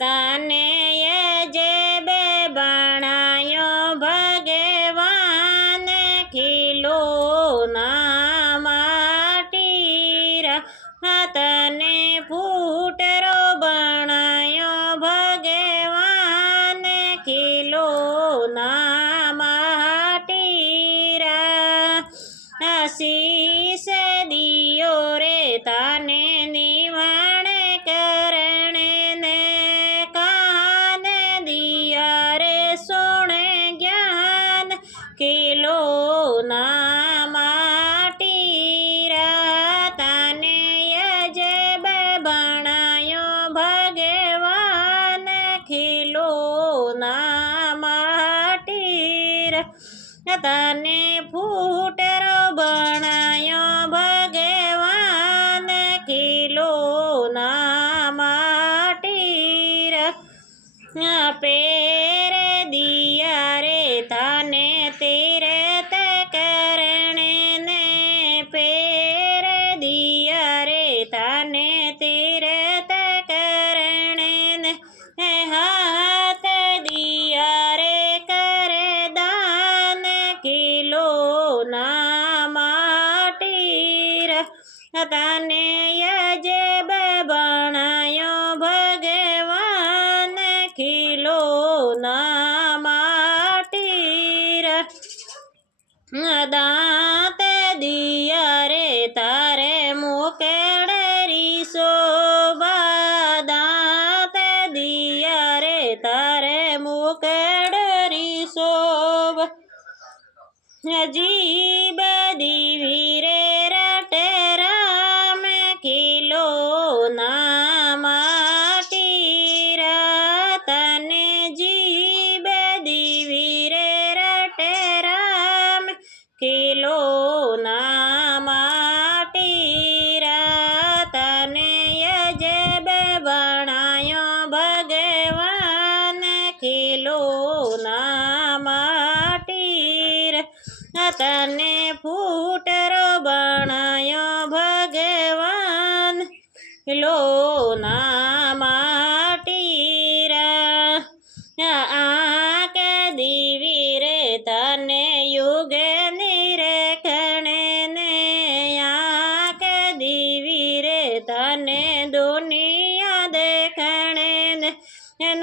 તને જે બે બનાયો ભગવાન ખીલો ના માટીરા તને ફૂટરો બનાયો ભગવાન ખીલો ના માટીરા શીશ દિયો રે તને નિવાણ કરણે ને કાન દિયા રે સોણે જ્ઞાન ખીલો ના માટીરા તને અજબ બનાયો ભગવાન ખીલો ના માટીરા તને ફૂટરો બનાયો ભગવાન ખીલો ના માટીરા પેર દિયા રે તને તીરથ કરણે ને પેર દિયા રે તને તીરથ કરણે ને હાથ દિયા રે કરે દાન ખીલો ના માટીરા તને અજબ બનાયો ભગવાન ખીલો ના માટીરા દાંત દિયા રે તારે મુકેડરી શોભા દાંત દિયા રે તારે મુકેડરી શોભા જીબ દીવી રે રટે રામ ખીલો ના માટીરા તને જીબ દીવી રે રટે રામ ખીલો ના માટીરા તને અજબ બનાયો ભગવાન ખીલો ના માટીરા તને ફૂટરો બનાયો ભગવાન ખીલો ના માટીરા આંખ દીવી રે તને યુગ નિરખણે ને આંખ દીવી રે તને દુનિયા દેખણે ને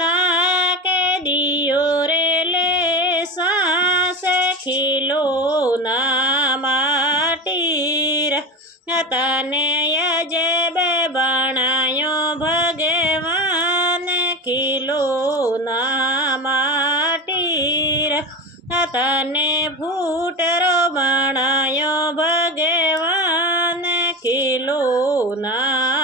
નાક દિયો રે લે સાસ ખીલો ના માટીરા તને અજબ બનાયો ભગવાન ખીલો ના માટીરા તને ફૂટરો બનાયો ભગવાન ખીલો ના